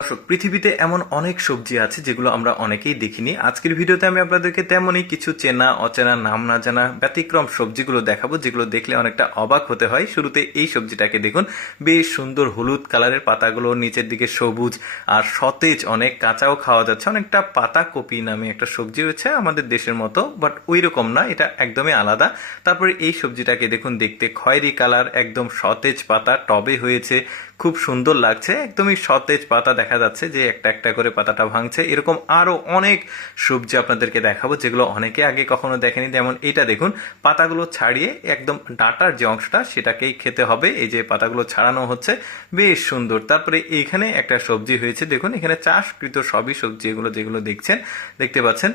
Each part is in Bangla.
দর্শক, পৃথিবীতে এমন অনেক সবজি আছে যেগুলো আমরা অনেকেই দেখিনি। আজকের ভিডিওতে আমি আপনাদেরকে তেমনই কিছু চেনা অচেনা নাম না জানা ব্যতিক্রম সবজিগুলো দেখাবো, যেগুলো দেখলে অনেকটা অবাক হতে হয়। শুরুতে এই সবজিটাকে দেখুন, বেশ সুন্দর হলুদ কালারের পাতাগুলো, নিচের দিকে সবুজ আর সতেজ, অনেক কাঁচাও খাওয়া যাচ্ছে। অনেকটা পাতাকপি নামে একটা সবজি হয়েছে আমাদের দেশের মতো, বাট ওই রকম না, এটা একদমই আলাদা। তারপরে এই সবজিটাকে দেখুন, দেখতে খয়েরি কালার, একদম সতেজ পাতা, টবে হয়েছে, খুব সুন্দর লাগছে। একদমই সতেজ পাতা দেখা যাচ্ছে যে একটা একটা করে পাতাটা ভাঙছে। এরকম আরো অনেক সবজি আপনাদেরকে দেখাবো যেগুলো অনেকে আগে কখনো দেখেনি। যেমন এটা দেখুন, পাতাগুলো ছাড়িয়ে একদম ডাটার যে অংশটা সেটাকেই খেতে হবে। এই যে পাতাগুলো ছাড়ানো হচ্ছে, বেশ সুন্দর। তারপরে এইখানে একটা সবজি হয়েছে, দেখুন এখানে চাষকৃত সবই সবজি, এগুলো যেগুলো দেখতে পাচ্ছেন।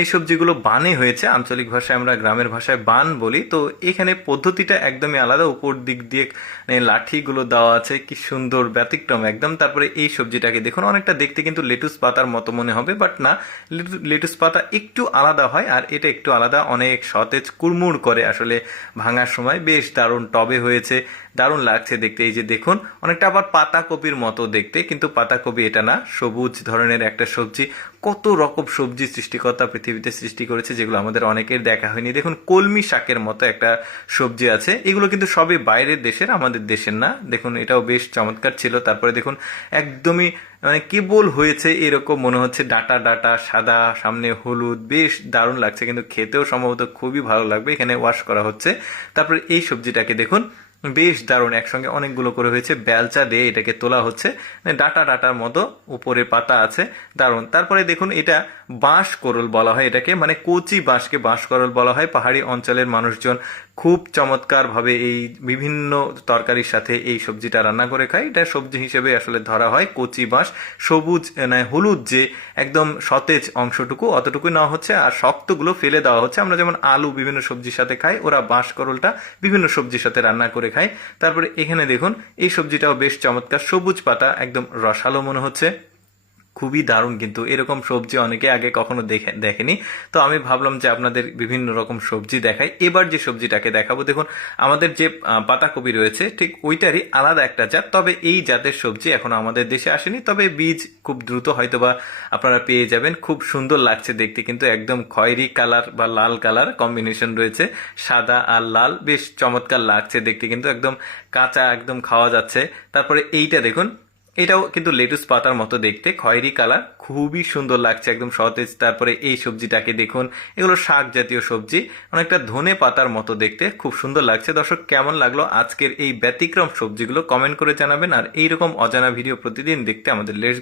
এই সবজিগুলো বানে হয়েছে, আঞ্চলিক ভাষায় আমরা গ্রামের ভাষায় বান বলি। তো এখানে পদ্ধতিটা একদমই আলাদা, উপর দিক দিয়ে লাঠিগুলো দেওয়া আছে, কি সুন্দর ব্যতিক্রম একদম। তারপরে এই সবজিটাকে দেখুন, অনেকটা দেখতে কিন্তু লেটুস পাতার মতো মনে হবে, বাট না, লেটুস পাতা একটু আলাদা হয় আর এটা একটু আলাদা, অনেক সতেজ, কুড়মুড় করে আসলে ভাঙার সময়। বেশ দারুণ টবে হয়েছে, দারুণ লাগছে দেখতে। এই যে দেখুন, অনেকটা আবার পাতাকপির মতো দেখতে, কিন্তু পাতাকপি এটা না, সবুজ ধরনের একটা সবজি। কত রকম সবজি সৃষ্টিকর্তা পৃথিবীতে সৃষ্টি করেছে যেগুলো আমাদের অনেকের দেখা হয়নি। দেখুন, কলমি শাকের মতো একটা সবজি আছে, এগুলো কিন্তু সবই বাইরের দেশের, আমাদের দেশের না। দেখুন, এটাও বেশ চমৎকার ছিল। তারপরে দেখুন, একদমই কেবল হয়েছে এরকম মনে হচ্ছে, ডাটা ডাটা সাদা, সামনে হলুদ, বেশ দারুণ লাগছে, কিন্তু খেতেও সম্ভবত খুবই ভালো লাগবে। এখানে ওয়াশ করা হচ্ছে। তারপরে এই সবজিটাকে দেখুন, বেশ দারুণ, একসঙ্গে অনেকগুলো করে হয়েছে, বেলচা দিয়ে এটাকে তোলা হচ্ছে, ডাটা ডাটার মতো উপরে পাতা আছে, দারুণ। তারপরে দেখুন, এটা বাঁশ করল বলা হয় এটাকে, মানে কচি বাঁশকে বাঁশ করল বলা হয়। পাহাড়ি অঞ্চলের মানুষজন খুব চমৎকার ভাবে এই বিভিন্ন তরকারির সাথে এই সবজিটা রান্না করে খায়। এটা সবজি হিসেবে আসলে ধরা হয়। কচি বাঁশ, সবুজ হলুদ যে একদম সতেজ অংশটুকু অতটুকু নেওয়া হচ্ছে, আর শক্তগুলো ফেলে দেওয়া হচ্ছে। আমরা যেমন আলু বিভিন্ন সবজির সাথে খাই, ওরা বাঁশ করলটা বিভিন্ন সবজির সাথে রান্না করে খায়। তারপরে এখানে দেখুন, এই সবজিটাও বেশ চমৎকার, সবুজ পাতা, একদম রসালো মনে হচ্ছে, খুবই দারুণ। কিন্তু এরকম সবজি অনেকে আগে কখনো দেখেনি। তো আমি ভাবলাম যে আপনাদের বিভিন্ন রকম সবজি দেখাই। এবার যে সবজিটাকে দেখাবো, দেখুন আমাদের যে পাতাকপি রয়েছে ঠিক ওইটারই আলাদা একটা জাত, তবে এই জাতের সবজি এখনো আমাদের দেশে আসেনি, তবে বীজ খুব দ্রুত হয়তোবা আপনারা পেয়ে যাবেন। খুব সুন্দর লাগছে দেখতে, কিন্তু একদম খয়েরি কালার বা লাল কালার কম্বিনেশন রয়েছে, সাদা আর লাল, বেশ চমৎকার লাগছে দেখতে, কিন্তু একদম কাঁচা, একদম খাওয়া যাচ্ছে। তারপরে এইটা দেখুন, এটাও কিন্তু লেটুস পাতার মতো দেখতে, খয়েরি কালার, খুবই সুন্দর লাগছে, একদম সতেজ। তারপরে এই সবজিটাকে দেখুন, এগুলো শাক জাতীয় সবজি, অনেকটা ধনে পাতার মতো দেখতে, খুব সুন্দর লাগছে। দর্শক, কেমন লাগলো আজকের এই ব্যতিক্রম সবজিগুলো কমেন্ট করে জানাবেন। আর এইরকম অজানা ভিডিও প্রতিদিন দেখতে আমাদের লেটস